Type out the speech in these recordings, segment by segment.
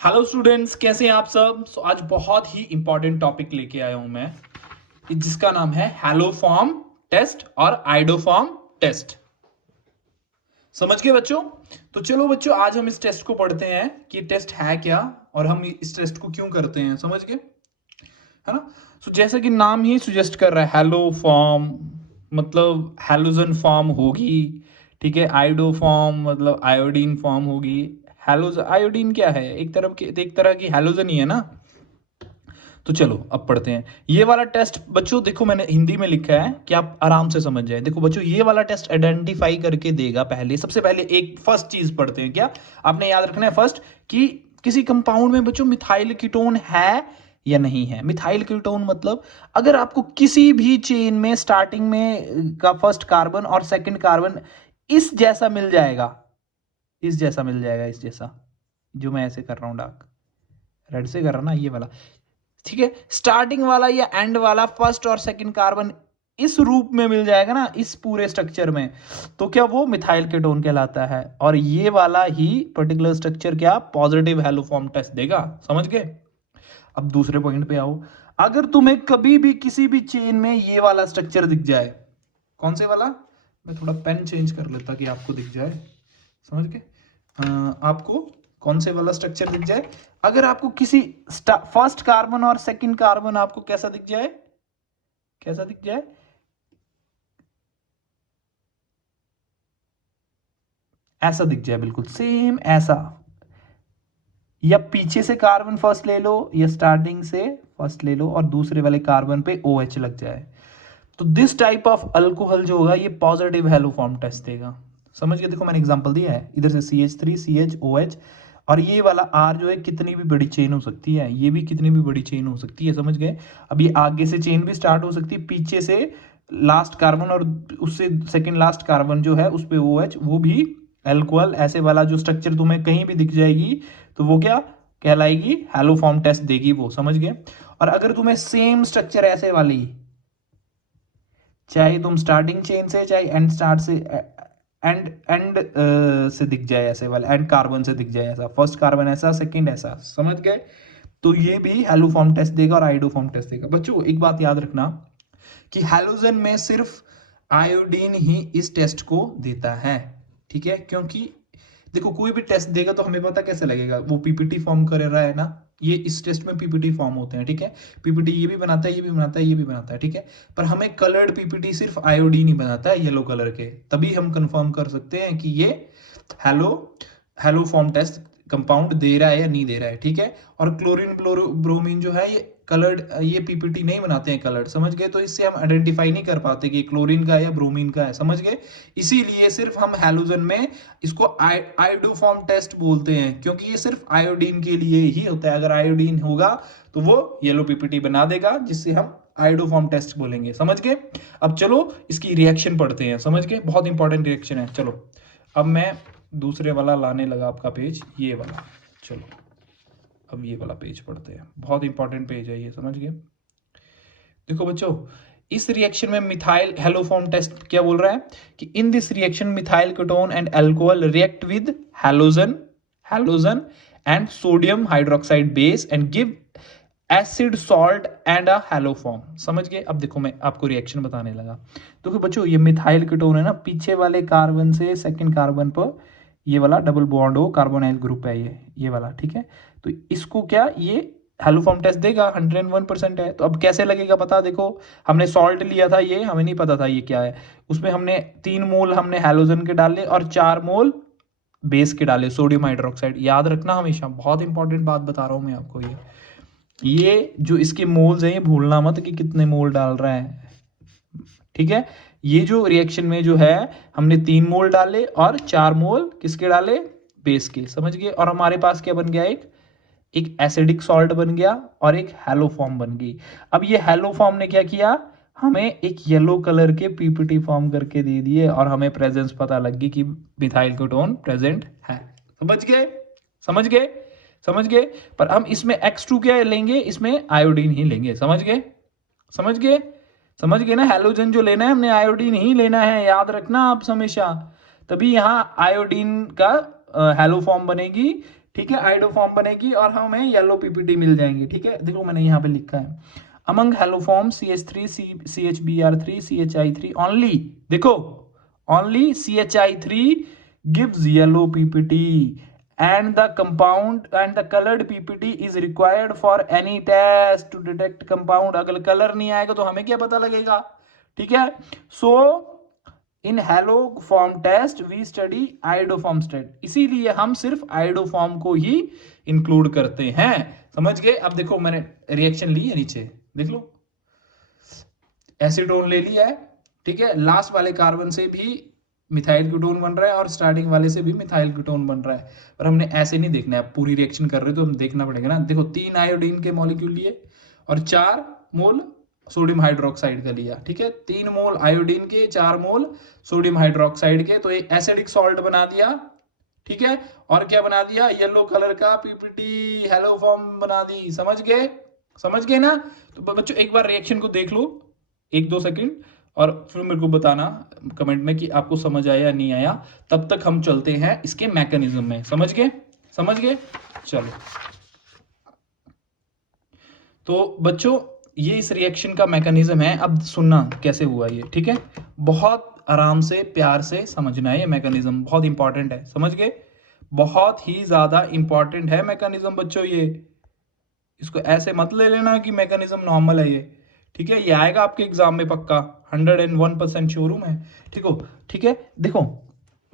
Hello students, कैसे हैं आप सब। आज बहुत ही इंपॉर्टेंट टॉपिक लेके आया हूं मैं, जिसका नाम है हेलोफॉर्म टेस्ट और आइडोफॉर्म टेस्ट। समझ गए बच्चों। तो चलो बच्चों, आज हम इस टेस्ट को पढ़ते हैं कि टेस्ट है क्या और हम इस टेस्ट को क्यों करते हैं। समझ गए, है ना। जैसा कि नाम ही सुजेस्ट कर रहा है, हेलोफॉर्म मतलब हेलोजन फॉर्म होगी। ठीक है, आइडोफॉर्म मतलब आयोडीन फॉर्म होगी। हेलोज आयोडीन क्या है, एक तरह की हेलोजन ही है ना। तो चलो अब पढ़ते हैं ये वाला टेस्ट। बच्चों देखो, मैंने हिंदी में लिखा है कि आप आराम से समझ जाए। देखो बच्चों, ये वाला टेस्ट आइडेंटिफाई करके देगा। सबसे पहले एक फर्स्ट चीज पढ़ते हैं। क्या आपने याद रखना है फर्स्ट, कि किसी कंपाउंड में बच्चों मिथाइल कीटोन है या नहीं है। मिथाइल कीटोन मतलब अगर आपको किसी भी चेन में स्टार्टिंग में का फर्स्ट कार्बन और सेकंड कार्बन इस जैसा मिल जाएगा, इस जैसा जो मैं ऐसे कर रहा हूं, डार्क रेड से कर रहा हूं ना, ये वाला। ठीक है, स्टार्टिंग वाला या एंड वाला फर्स्ट और सेकंड कार्बन इस रूप में मिल जाएगा ना, इस पूरे स्ट्रक्चर में, तो क्या वो मिथाइल कीटोन कहलाता है। और ये वाला ही पर्टिकुलर स्ट्रक्चर क्या पॉजिटिव हेलोफॉर्म टेस्ट देगा। समझ गए। अब दूसरे पॉइंट पे आओ। अगर तुम्हें कभी भी किसी भी चेन में ये वाला स्ट्रक्चर दिख जाए, कौन से वाला, मैं थोड़ा पेन चेंज कर लेता कि आपको दिख जाए। समझ गए। आपको कौन से वाला स्ट्रक्चर दिख जाए, अगर आपको किसी फर्स्ट कार्बन और सेकंड कार्बन आपको कैसा दिख जाए, कैसा दिख जाए, ऐसा दिख जाए, बिल्कुल सेम ऐसा। या पीछे से कार्बन फर्स्ट ले लो या स्टार्टिंग से फर्स्ट ले लो और दूसरे वाले कार्बन पे OH लग जाए, तो दिस टाइप ऑफ अल्कोहल जो होगा ये पॉजिटिव हेलोफॉर्म टेस्ट देगा। समझ गए। देखो मैंने एग्जांपल दिया है, इधर से CH3 CHOH, और ये वाला R जो है कितनी भी बड़ी चेन हो सकती है, ये भी कितनी भी बड़ी चेन हो सकती है। समझ गए। अब ये आगे से चेन भी स्टार्ट हो सकती है, पीछे से लास्ट कार्बन और उससे सेकंड लास्ट कार्बन जो है उस पे OH, वो भी अल्कोहल। ऐसे वाला जो स्ट्रक्चर तुम्हें कहीं भी दिख जाएगी तो वो क्या कहलाएगी, हेलोफॉर्म टेस्ट देगी वो। समझ गए। और अगर तुम्हें सेम स्ट्रक्चर ऐसे वाली, चाहे तुम स्टार्टिंग चेन से चाहे एंड स्टार्ट से एंड एंड से दिख जाए, ऐसे वाले एंड कार्बन से दिख जाए, ऐसा फर्स्ट कार्बन ऐसा सेकंड ऐसा, समझ गए, तो ये भी हेलोफॉर्म टेस्ट देगा और आइडोफॉर्म टेस्ट देगा। बच्चों एक बात याद रखना कि हेलोजन में सिर्फ आयोडीन ही इस टेस्ट को देता है। ठीक है, क्योंकि देखो कोई भी टेस्ट देगा तो हमें पता कैसे लगेगा, वो पीपीटी फॉर्म कर रहा है ना। ये इस टेस्ट में पीपीटी फॉर्म होते हैं। ठीक है, पीपीटी ये भी बनाता है, ये भी बनाता है, ये भी बनाता है। ठीक है, पर हमें कलर्ड पीपीटी सिर्फ आयोडीन ही बनाता है, येलो कलर के, तभी हम कंफर्म कर सकते हैं कि ये halo haloform test compound दे रहा है या नहीं दे रहा है। ठीक है, और क्लोरीन ब्रोमीन जो है ये कलर्ड, ये पीपीटी नहीं बनाते हैं कलर्ड। समझ गए, तो इससे हम आइडेंटिफाई नहीं कर पाते कि क्लोरीन का है या ब्रोमीन का है। समझ गए, इसीलिए सिर्फ हम हैलोजन में इसको आयोडोफॉर्म टेस्ट बोलते हैं, क्योंकि ये सिर्फ आयोडीन के लिए ही होता है। अगर आयोडीन होगा तो वो येलो पीपीटी बना देगा, जिससे हम आयोडोफॉर्म टेस्ट बोलेंगे। समझ गए। अब चलो इसकी रिएक्शन पढ़ते हैं। समझ गए, बहुत इंपॉर्टेंट रिएक्शन है। चलो अब मैं दूसरे वाला लाने लगा आपका पेज, ये वाला। चलो अब ये वाला पेज पढ़ते हैं, बहुत इंपॉर्टेंट पेज है ये। समझ गए। देखो बच्चों, इस रिएक्शन में मिथाइल हेलोफॉर्म टेस्ट क्या बोल रहा है कि in this reaction methyl ketone and alcohol react with halogen halogen and sodium hydroxide base and give acid salt and a haloform. समझ गए। अब देखो मैं आपको रिएक्शन बताने लगा। तो बच्चों ये मिथाइल कीटोन है ना, पीछे वाले कार्बन से सेकंड कार्बन पर ये वाला डबल बॉन्ड हो कार्बोनाइल ग्रुप है ये वाला। ठीक है, तो इसको क्या ये हेलोफॉर्म टेस्ट देगा, 101% है। तो अब कैसे लगेगा पता, देखो हमने सॉल्ट लिया था, ये हमें नहीं पता था ये क्या है। उसमें हमने 3 मोल हमने हेलोजन के डाले और 4 मोल बेस के डाले, सोडियम हाइड्रोक्साइड। याद रखना हमेशा, बहुत इंपॉर्टेंट बात बता रहा हूं मैं आपको। ये जो इसके मोल्स हैं ये भूलना मत कि कितने मोल डाल रहा है। ठीक है, ये जो रिएक्शन में जो है हमने 3 मोल डाले और 4 मोल किसके डाले, बेस के। समझ गए। और हमारे पास क्या बन गया, एक एसिडिक सॉल्ट बन गया और एक हेलोफॉर्म बन गई। अब ये हेलोफॉर्म ने क्या किया, हमें एक येलो कलर के पीपीटी फॉर्म करके दे दिए और हमें प्रेजेंस पता लग गई कि मिथाइल कीटोन प्रेजेंट है। समझ गए, समझ गए, समझ गए। पर हम इसमें X2 क्या लेंगे, इसमें आयोडीन ही लेंगे। समझ गए, समझ गए, समझ गए ना। हेलोजन जो लेना है हमने आयोडीन ही लेना है, याद रखना आप हमेशा। तभी यहाँ आयोडीन का हेलोफॉर्म बनेगी। ठीक है, आइडोफॉर्म बनेगी और हमें येलो पीपीटी मिल जाएंगे। ठीक है, देखो मैंने यहाँ पे लिखा है among haloform CH3 CHBr3 CHI3 only, देखो only CHI3 gives yellow PPT and the compound and the colored PPT is required for any test to detect compound। अगर कलर नहीं आएगा तो हमें क्या पता लगेगा? ठीक है, so in haloform test we study iodoform test, इसीलिए हम सिर्फ आइडोफॉर्म को ही इंक्लूड करते हैं। समझ गए? अब देखो मैंने रिएक्शन ली है, नीचे देख लो, एसीटोन ले लिया है। ठीक है, लास्ट वाले कार्बन से भी मिथाइल कीटोन बन रहा है और स्टार्टिंग वाले से भी मिथाइल कीटोन बन रहा है, पर हमने ऐसे नहीं देखना है, पूरी रिएक्शन कर रहे तो हम देखना पड़ेगा ना। देखो 3 आयोडीन के मॉलिक्यूल लिए और 4 मोल सोडियम हाइड्रोक्साइड का लिया। ठीक है, 3 मोल आयोडीन के, 4 मोल सोडियम हाइड्रोक्साइड के, तो एक एसिडिक सॉल्ट बना दिया। ठीक है, और क्या बना दिया? येलो कलर का पीपीटी हेलोफॉर्म बना दी। समझ गए? समझ गए ना? तो बच्चों एक बार रिएक्शन को देख लो 1-2 सेकंड और फिर मेरे को बताना कमेंट में कि आपको समझ आया या नहीं आया। तब तक हम चलते हैं इसके मैकेनिज्म में। समझ गए? समझ गए? चलो, तो बच्चों ये इस रिएक्शन का मैकेनिज्म है। अब सुनना कैसे हुआ ये। ठीक है, बहुत आराम से प्यार से समझना है, ये मैकेनिज्म बहुत इंपॉर्टेंट है। समझ गए? बहुत ही ज्यादा इंपॉर्टेंट है मैकेनिज्म बच्चों ये, इसको ऐसे मत ले लेना कि मैकेनिज्म नॉर्मल है ये। ठीक है, ये आएगा आपके एग्जाम में पक्का, 101% श्योर हूं मैं। ठीक है, देखो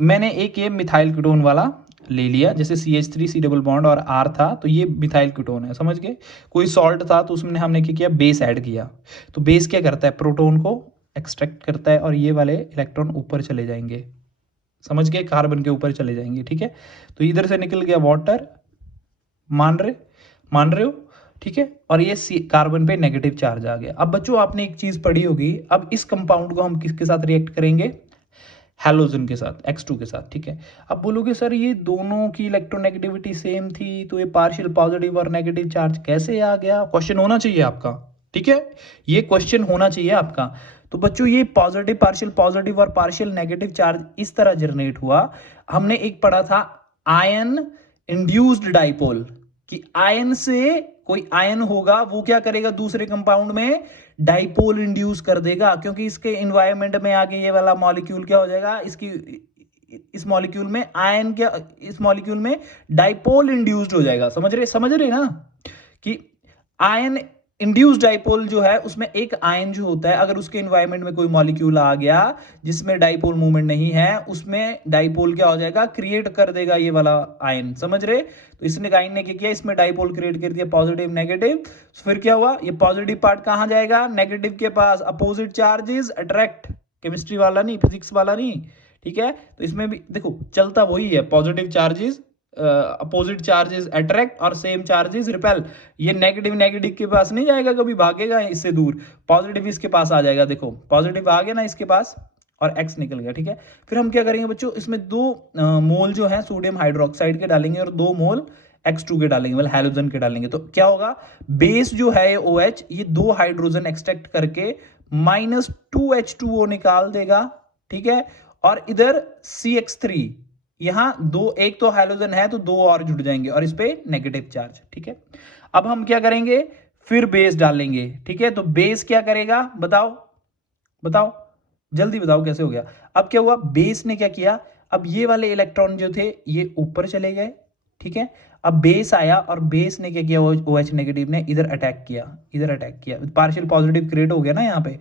मैंने एक ये मिथाइल कीटोन वाला ले लिया, जैसे CH3 C डबल बॉन्ड और R था, तो ये मिथाइल कीटोन है। समझ गए? कोई सॉल्ट था तो उसमें हमने क्या किया? बेस ऐड किया। तो बेस क्या करता है? प्रोटोन को एक्सट्रैक्ट करता है और ये वाले इलेक्ट्रॉन ऊपर चले जाएंगे। समझ गए? कार्बन के ऊपर चले जाएंगे। ठीक है, तो इधर से निकल गया वाटर, मान रहे हो? ठीक है, और ये कार्बन पे नेगेटिव चार्ज आ गया। अब बच्चों आपने एक चीज पढ़ी होगी, अब इस कंपाउंड को हम किसके साथ रिएक्ट करेंगे? हैलोजन के साथ, X2 के साथ। ठीक है, अब बोलोगे सर ये दोनों की इलेक्ट्रोनेगेटिविटी सेम थी, तो ये पार्शियल पॉजिटिव और नेगेटिव चार्ज कैसे आ गया? क्वेश्चन होना चाहिए आपका। ठीक है, ये क्वेश्चन होना चाहिए आपका। तो बच्चों ये पार्शियल पॉजिटिव और पार्शियल नेगेटिव चार्ज इस तरह जनरेट हुआ। हमने एक पढ़ा था आयन इंड्यूस्ड डाइपोल, कि आयन से कोई आयन होगा वो क्या करेगा? दूसरे कंपाउंड में डाइपोल इंड्यूस कर देगा, क्योंकि इसके एनवायरनमेंट में आगे ये वाला मॉलिक्यूल क्या हो जाएगा? इस मॉलिक्यूल में आयन क्या, इस मॉलिक्यूल में डाइपोल इंड्यूस्ड हो जाएगा। समझ रहे ना कि आयन इंड्यूस्ड डाइपोल जो है उसमें एक आयन जो होता है, अगर उसके एनवायरनमेंट में कोई मॉलिक्यूल आ गया जिसमें डाइपोल मूवमेंट नहीं है, उसमें डाइपोल क्या हो जाएगा? क्रिएट कर देगा ये वाला आयन। समझ रहे? तो इसने आयन ने क्या किया? इसमें डाइपोल क्रिएट कर दिया, पॉजिटिव नेगेटिव। फिर क्या हुआ? ये पॉजिटिव पार्ट कहां जाएगा? नेगेटिव के पास। अपोजिट चार्जेस अट्रैक्ट, केमिस्ट्री वाला नहीं, फिजिक्स वाला नहीं। ठीक है, तो इसमें भी देखो चलता वही है, positive charges opposite charges attract और सेम चार्जेस रिपेल। ये नेगेटिव के पास नहीं जाएगा, कभी भागेगा इससे दूर, पॉजिटिव इसके पास आ जाएगा। देखो पॉजिटिव आ गया ना इसके पास और X निकल गया। ठीक है, फिर हम क्या करेंगे बच्चों? इसमें 2 मोल जो है सोडियम हाइड्रोक्साइड के डालेंगे और 2 मोल X2 के डालेंगे, मतलब हैलोजन के डालेंगे। तो क्या होगा? बेस जो है OH, ये 2 हाइड्रोजन एक्सट्रैक्ट करके -2H2O निकाल देगा। ठीक है, और इधर CH3, यहां 2, एक तो हाइड्रोजन है तो 2 और जुड़ जाएंगे और इस पे नेगेटिव चार्ज। ठीक है, अब हम क्या करेंगे? फिर बेस डालेंगे। ठीक है, तो बेस क्या करेगा? बताओ जल्दी बताओ कैसे हो गया? अब क्या हुआ? बेस ने क्या किया? अब ये वाले इलेक्ट्रॉन जो थे ये ऊपर चले गए। ठीक है, अब बेस आया और बेस ने क्या किया? OH नेगेटिव ने इधर अटैक किया, पार्शियल पॉजिटिव क्रिएट हो गया ना, यहाँ पे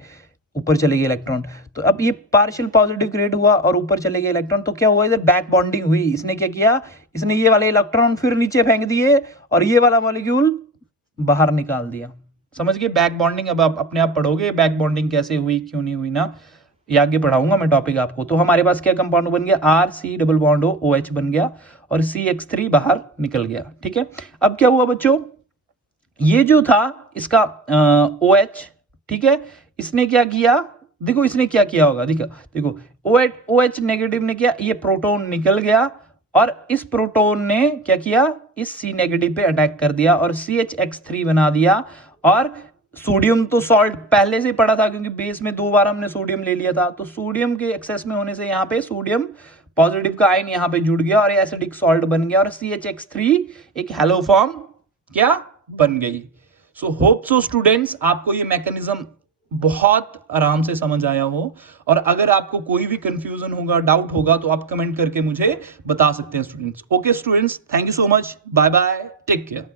ऊपर चले गए इलेक्ट्रॉन। तो अब ये पार्शियल पॉजिटिव क्रिएट हुआ और ऊपर चले गए इलेक्ट्रॉन, तो क्या हुआ? इधर बैक बॉन्डिंग हुई। इसने क्या किया? इसने ये वाले इलेक्ट्रॉन फिर नीचे फेंक दिए और ये वाला मॉलिक्यूल बाहर निकाल दिया। समझ गए? बैक बॉन्डिंग अब आप अपने आप पढ़ोगे बैक बॉन्डिंग कैसे हुई, क्यों नहीं हुई ना, ये आगे पढ़ाऊंगा मैं टॉपिक आपको। तो हमारे पास क्या कंपाउंड बन गया? RC डबल बॉन्ड OH बन गया और CH3 बाहर निकल गया। ठीक है, अब क्या हुआ बच्चों? ये जो था इसका OH, ठीक है, इसने क्या किया? देखो इसने क्या किया होगा, देखो OH नेगेटिव ने क्या? ये प्रोटॉन निकल गया और इस प्रोटॉन ने क्या किया? इस C नेगेटिव पे अटैक कर दिया और CHX3 बना दिया। और सोडियम तो सॉल्ट पहले से पड़ा था, क्योंकि बेस में 2 बार हमने सोडियम ले लिया था, तो सोडियम के एक्सेस में होने से यहाँ पे सोडियम पॉजिटिव का आयन यहाँ पे जुड़ गया और ये एसिडिक सॉल्ट बन गया और CHX3 एक हेलो फॉर्म क्या बन गई। सो होप सो स्टूडेंट्स आपको ये मैकेनिज्म बहुत आराम से समझ आया हो, और अगर आपको कोई भी कंफ्यूजन होगा, डाउट होगा, तो आप कमेंट करके मुझे बता सकते हैं students. Okay students, thank you so much, bye bye, take care.